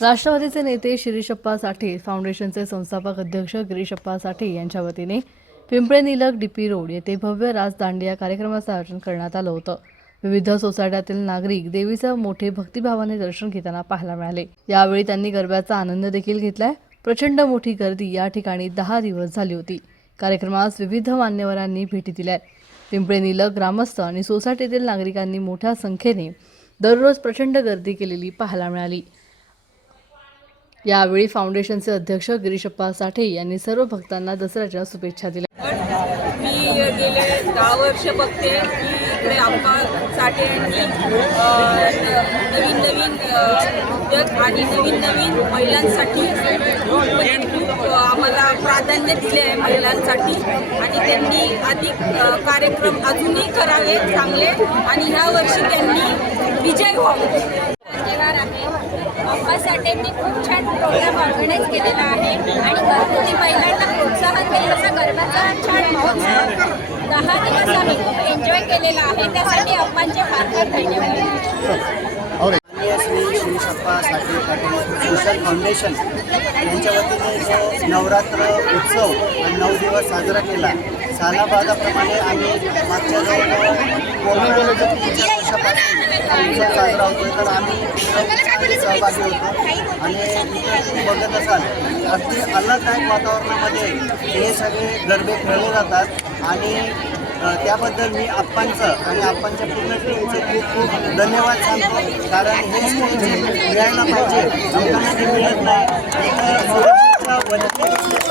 राष्ट्रवादीचे नेते शिरीषप्पा साठे फाउंडेशनचे संस्थापक अध्यक्ष गिरीशप्पा साठे यांच्या वतीने पिंपळे निलक डीपी रोड येथे भव्य राज दांडिया कार्यक्रमाचं आयोजन करण्यात आलं होतं. विविध सोसायट्यातील नागरिक देवीचं मोठे भक्तिभावाने दर्शन घेताना पाहायला मिळाले. यावेळी त्यांनी गरब्याचा आनंद देखील घेतलाय. प्रचंड मोठी गर्दी या ठिकाणी दहा दिवस झाली होती. कार्यक्रमास विविध मान्यवरांनी भेटी दिल्या पिंपळे निलक ग्रामस्थ आणि सोसायटीतील नागरिकांनी मोठ्या संख्येने दररोज प्रचंड गर्दी केलेली पाहायला मिळाली. यावेळी फाउंडेशनचे अध्यक्ष गिरीशप्पा साठे यांनी सर्व भक्तांना दसऱ्याच्या शुभेच्छा दिल्या. मी गेले दहा वर्ष बघते की इकडे आप्पा साठे यांनी नवीन नवीन उद्योग आणि नवीन नवीन महिलांसाठी खूप आम्हाला प्राधान्य दिले आहे महिलांसाठी. आणि त्यांनी अधिक कार्यक्रम अजूनही करावे चांगले. आणि ह्या वर्षी त्यांनी विजय व्हावे. धन्यवाद आहे. अप्पासाठेंनी खूप छान प्रोग्राम ऑर्गनाईज केलेला आहे. आणि घरगुती महिलांना प्रोत्साहन देईल असा गरबाचा छान महोत्सव दहा दिवस आम्ही खूप एन्जॉय केलेला आहे. त्यासाठी अप्पांचे फार फार धन्यवाद. साठे पाटील सोशल फाउंडेशन यांच्या वतीने जो नवरात्र उत्सव नऊ दिवस साजरा केला सालाबादाप्रमाणे आम्ही मागच्या जवळजवळ कोविड हा उत्सव साजरा होतो तर आम्ही सहभागी होतो. आणि तुम्ही बघत असाल अगदी आल्हाददायक वातावरणामध्ये हे सगळे गरबे खेळले जातात. आणि त्याबद्दल मी आप्पांचं आणि आप्पांच्या पूर्ण टीमचे खूप खूप धन्यवाद सांगतो. कारण हे मिळायला पाहिजे लोकांना ते मिळत नाही एक सुरक्षेचा वतीने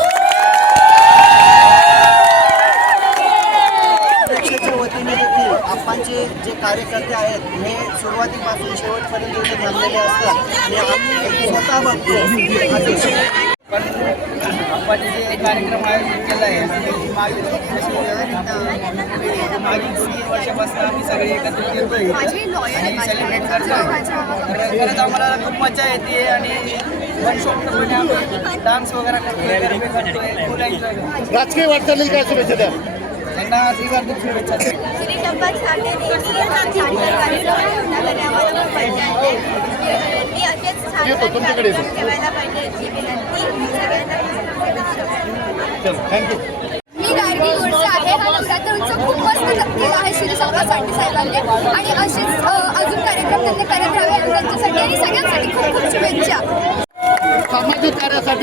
सुरक्षेच्या वतीने देखील आप्पांचे जे कार्यकर्ते आहेत हे इथे थांबलेले असतात आणि आम्ही स्वतः बघतो अतिशय पण आपण जे कार्यक्रम आयोजित केला आहे मागील मागील दोन तीन वर्षापासून आम्ही सगळे एकत्रित येतोय आणि सेलिब्रेट करतोय तर खरंच आम्हाला खूप मजा येते आणि डान्स वगैरे करतोय राजकीय वाटचाली काय शुभेच्छा द्या? त्यांना श्रीकांत शुभेच्छा. टप्पा साठे मी असेच येतो. ठेवायला पाहिजे याची विनंती. सगळ्यांना चल थँक्यू मी गार्गी गोडसे आहे. हा नवरात्र उत्सव खूप मस्त केला आहे श्री साहेबांनी. आणि असेच अजून कार्यक्रम त्यांनी करत राहावे आणि त्यांच्यासाठी आणि सगळ्यांसाठी खूप खूप शुभेच्छा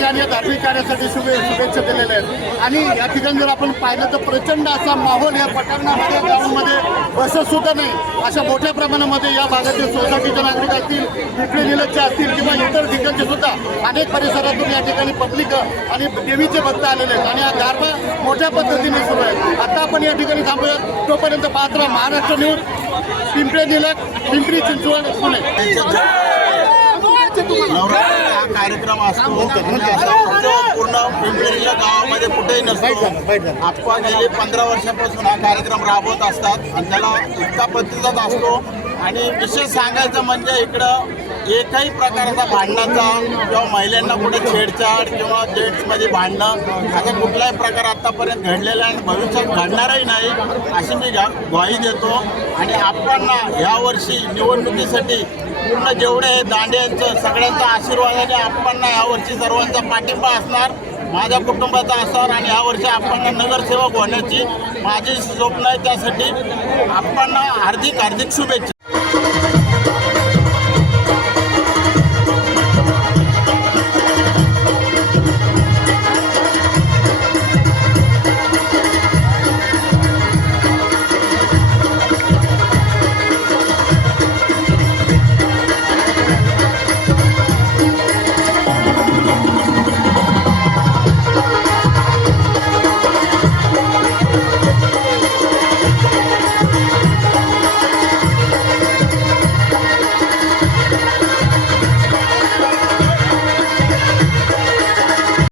सामाजिक कार्यासाठी धार्मिक कार्यासाठी शुभे शुभेच्छा दिलेल्या आहेत. आणि या ठिकाणी जर आपण पाहिलं तर प्रचंड असा माहोल या पटांगणामध्ये गावांमध्ये बसत सुद्धा नाही. अशा मोठ्या प्रमाणामध्ये या भागातील सोसायटीचे नागरिक असतील इकडे निलजचे असतील किंवा इतर ठिकाणचे सुद्धा अनेक परिसरातून या ठिकाणी पब्लिक आणि देवीचे भक्त आलेले आहेत. आणि हा गारबा मोठ्या पद्धतीने सुरू आहे आता आपण या ठिकाणी थांबूयात तोपर्यंत पात्र महाराष्ट्र न्यूज पिंपळे निलक पिंपरी चिंचवड पुणे. नवरात्र हा कार्यक्रम असतो. पूर्ण पिंपरीला गावामध्ये कुठेही नसतो. आप्पा गेले पंधरा वर्षापासून हा कार्यक्रम राबवत असतात. आणि त्याला इतका प्रतिसाद असतो. आणि विशेष सांगायचं म्हणजे इकडं एकही प्रकारचा भांडणाचा किंवा महिलांना कुठे छेडछाड किंवा जेट्समध्ये भांडणं असा कुठलाही प्रकार आत्तापर्यंत घडलेला आणि भविष्यात घडणारही नाही अशी मी ग्वाही देतो. आणि आपणना यावर्षी निवडणुकीसाठी पूर्ण जेवढे हे दांड्यांचं सगळ्यांचा आशीर्वादाने आपणना यावर्षी सर्वांचा पाठिंबा असणार माझ्या कुटुंबाचा असणार आणि यावर्षी आपण नगरसेवक होण्याची माझी स्वप्न आहे त्यासाठी आपण हार्दिक हार्दिक शुभेच्छा.